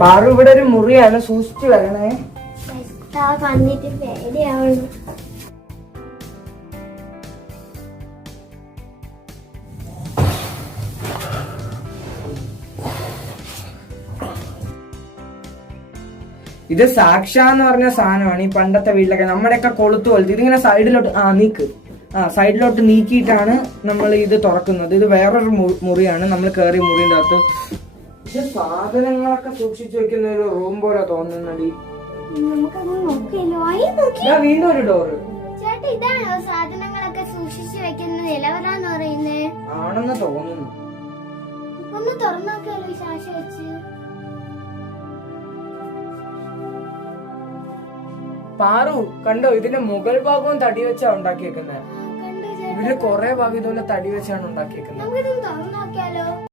പാറു ഇവിടെ ഒരു മുറിയാണ്, സൂക്ഷിച്ചു വരണേ. വന്നിട്ട് പേടിയാവുന്നു. ഇത് സാക്ഷ എന്ന് പറഞ്ഞ സാധനമാണ്. ഈ പണ്ടത്തെ വീട്ടിലൊക്കെ നമ്മുടെയൊക്കെ കൊളുത്ത് പോലത്തെ ഇതിങ്ങനെ സൈഡിലോട്ട് സൈഡിലോട്ട് നീക്കിയിട്ടാണ് നമ്മൾ ഇത് തുറക്കുന്നത്. ഇത് വേറൊരു മുറിയാണ്, നമ്മൾ കയറിയ മുറിന്റെ അകത്ത്. പക്ഷെ സാധനങ്ങളൊക്കെ സൂക്ഷിച്ചു വെക്കുന്ന ഒരു റൂം പോലെ തോന്നുന്നടി. വീണ്ടും ഒരു ഡോറ്. ചേട്ടാ ഇതാണോ സാധനങ്ങളൊക്കെ സൂക്ഷിച്ചു വെക്കുന്ന നിലവറാന്ന് പറയുന്നേ? ആണെന്ന് തോന്നുന്നു. ഒന്ന് തുറന്നോക്കിയാലോ ഈ ശാശ വെച്ച്? പാറു കണ്ടോ, ഇതിന്റെ മുകൾ ഭാഗവും തടി വെച്ചാ ഉണ്ടാക്കിയേക്കുന്നത്. ഇതില് കൊറേ ഭാഗം ഇതുപോലെ തടി വെച്ചാണ് ഉണ്ടാക്കിയേക്കുന്നത്. നമുക്കിതൊന്ന് തുറന്നോക്കിയാലോ?